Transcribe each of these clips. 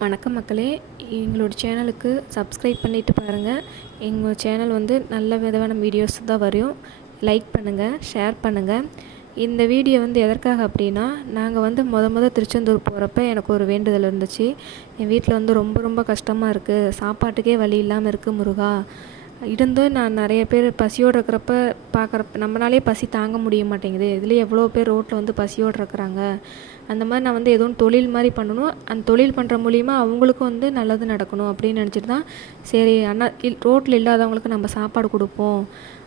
வணக்கம் மக்களே, எங்களோட சேனலுக்கு சப்ஸ்கிரைப் பண்ணிவிட்டு பாருங்கள். எங்கள் சேனல் வந்து நல்ல விதமான வீடியோஸ் தான் வரும். லைக் பண்ணுங்கள், ஷேர் பண்ணுங்கள். இந்த வீடியோ வந்து எதற்காக அப்படின்னா, நாங்கள் வந்து முத திருச்செந்தூர் போகிறப்ப எனக்கு ஒரு வேண்டுதல் இருந்துச்சு. என் வீட்டில் வந்து ரொம்ப கஷ்டமாக இருக்குது, சாப்பாட்டுக்கே வழி இல்லாமல் இருக்குது முருகா. இருந்தும் நான் நிறைய பேர் பசியோடு இருக்கிறப்ப பார்க்குறப்ப நம்மளாலே பசி தாங்க முடிய மாட்டேங்குது. இதுலேயே எவ்வளோ பேர் ரோட்டில் வந்து பசியோடு இருக்கிறாங்க. அந்த மாதிரி நான் வந்து எதுவும் தொழில் மாதிரி பண்ணணும், அந்த தொழில் பண்ணுற மூலிமா அவங்களுக்கும் வந்து நல்லது நடக்கணும் அப்படின்னு நினச்சிட்டு தான் சரி ரோட்டில் இல்லாதவங்களுக்கு நம்ம சாப்பாடு கொடுப்போம்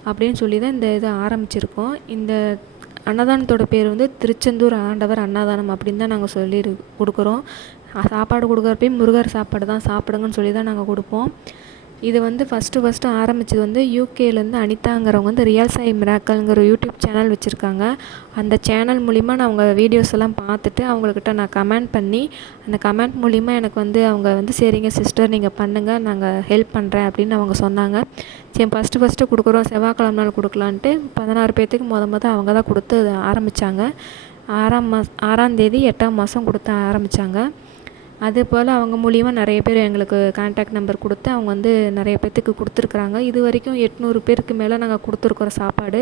அப்படின்னு சொல்லி தான் இந்த இதை ஆரம்பிச்சிருக்கோம். இந்த அன்னதானத்தோட பேர் வந்து திருச்செந்தூர் ஆண்டவர் அன்னதானம் அப்படின்னு தான் நாங்கள் சொல்லி கொடுக்குறோம். சாப்பாடு கொடுக்குறப்பையும் முருகர் சாப்பாடு தான் சாப்பிடுங்கன்னு சொல்லி தான் நாங்கள் கொடுப்போம். இது வந்து ஃபஸ்ட்டு ஆரம்பித்தது வந்து யூகேலேருந்து அனிதாங்கிறவங்க வந்து ரியல் சாய் மிராக்கல்ங்கிற யூடியூப் சேனல் வச்சுருக்காங்க. அந்த சேனல் மூலிமா நான் அவங்க வீடியோஸ் எல்லாம் பார்த்துட்டு அவங்கக்கிட்ட நான் கமெண்ட் பண்ணி, அந்த கமெண்ட் மூலிமா எனக்கு வந்து அவங்க வந்து சரிங்க சிஸ்டர் நீங்கள் பண்ணுங்கள், நாங்கள் ஹெல்ப் பண்ணுறேன் அப்படின்னு அவங்க சொன்னாங்க. சரி ஃபஸ்ட்டு கொடுக்குறோம், செவ்வாய்க்கிழமை நாள் கொடுக்கலான்ட்டு 16 பேர்த்துக்கு முத அவங்க தான் கொடுத்து ஆரம்பித்தாங்க. 6ஆம் தேதி 8ஆம் மாதம் கொடுத்து ஆரம்பித்தாங்க. அதுபோல் அவங்க மூலிமா நிறைய பேர் எங்களுக்கு கான்டாக்ட் நம்பர் கொடுத்து அவங்க வந்து நிறைய பேர்த்துக்கு கொடுத்துருக்குறாங்க. இது வரைக்கும் 800 பேருக்கு மேலே நாங்கள் கொடுத்துருக்குறோம் சாப்பாடு.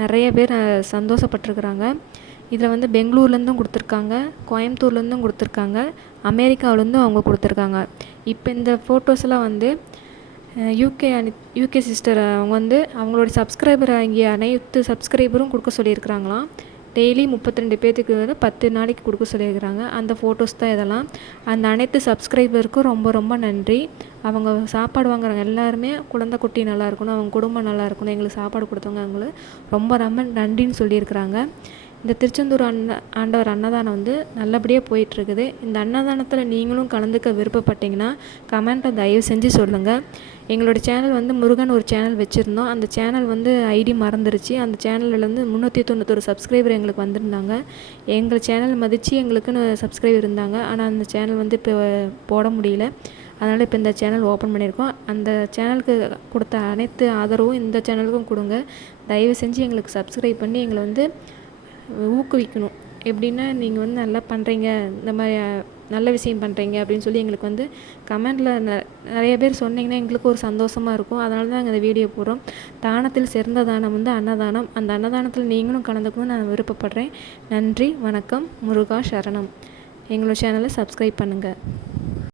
நிறைய பேர் சந்தோஷப்பட்டிருக்குறாங்க. இதில் வந்து பெங்களூர்லேருந்தும் கொடுத்துருக்காங்க, கோயம்புத்தூர்லேருந்தும் கொடுத்துருக்காங்க, அமெரிக்காவிலேருந்தும் அவங்க கொடுத்துருக்காங்க. இப்போ இந்த ஃபோட்டோஸ்லாம் வந்து யூகே சிஸ்டர் அவங்க வந்து அவங்களோட சப்ஸ்கிரைபர் இங்கே அனைத்து சப்ஸ்கிரைபரும் கொடுக்க சொல்லியிருக்கிறாங்களாம். டெய்லி 32 பேர்த்துக்கு வந்து 10 நாளைக்கு கொடுக்க சொல்லியிருக்கிறாங்க. அந்த ஃபோட்டோஸ் தான் இதெல்லாம். அந்த அனைத்து சப்ஸ்கிரைபருக்கும் ரொம்ப நன்றி. அவங்க சாப்பாடு வாங்குறவங்க எல்லாருமே குழந்தை குட்டி நல்லா இருக்கணும், அவங்க குடும்பம் நல்லா இருக்கணும், எங்களுக்கு சாப்பாடு கொடுத்தவங்க அவங்களுக்கு ரொம்ப நன்றின்னு சொல்லியிருக்கிறாங்க. இந்த திருச்செந்தூர் ஆண்டவர் அன்னதானம் வந்து நல்லபடியாக போயிட்டுருக்குது. இந்த அன்னதானத்தில் நீங்களும் கலந்துக்க விருப்பப்பட்டீங்கன்னா கமெண்ட்டில் தயவு செஞ்சு சொல்லுங்கள். எங்களோட சேனல் வந்து முருகன் ஒரு சேனல் வச்சுருந்தோம். அந்த சேனல் வந்து ஐடி மறந்துருச்சு. அந்த சேனலில் வந்து 391 சப்ஸ்கிரைபர் எங்களுக்கு வந்திருந்தாங்க. எங்கள் சேனல் மதித்து எங்களுக்குன்னு சப்ஸ்கிரைபர் இருந்தாங்க. ஆனால் அந்த சேனல் வந்து இப்போ போட முடியல. அதனால் இப்போ இந்த சேனல் ஓப்பன் பண்ணியிருக்கோம். அந்த சேனலுக்கு கொடுத்த அனைத்து ஆதரவும் இந்த சேனலுக்கும் கொடுங்க. தயவு செஞ்சு எங்களுக்கு சப்ஸ்கிரைப் பண்ணி எங்களை வந்து ஊக்குவிக்கணும். எப்படின்னா நீங்கள் வந்து நல்லா பண்ணுறீங்க, இந்த மாதிரி நல்ல விஷயம் பண்ணுறீங்க அப்படின்னு சொல்லி எங்களுக்கு வந்து கமெண்டில் நிறைய பேர் சொன்னீங்கன்னா எங்களுக்கு ஒரு சந்தோஷமாக இருக்கும். அதனால தான் நாங்கள் இந்த வீடியோ போடுறோம். தானத்தில் சிறந்த தானம் வந்து அன்னதானம். அந்த அன்னதானத்தில் நீங்களும் கலந்துக்கணும்னு நான் விருப்பப்படுறேன். நன்றி, வணக்கம், முருகா சரணம். எங்களோட சேனலை சப்ஸ்கிரைப் பண்ணுங்கள்.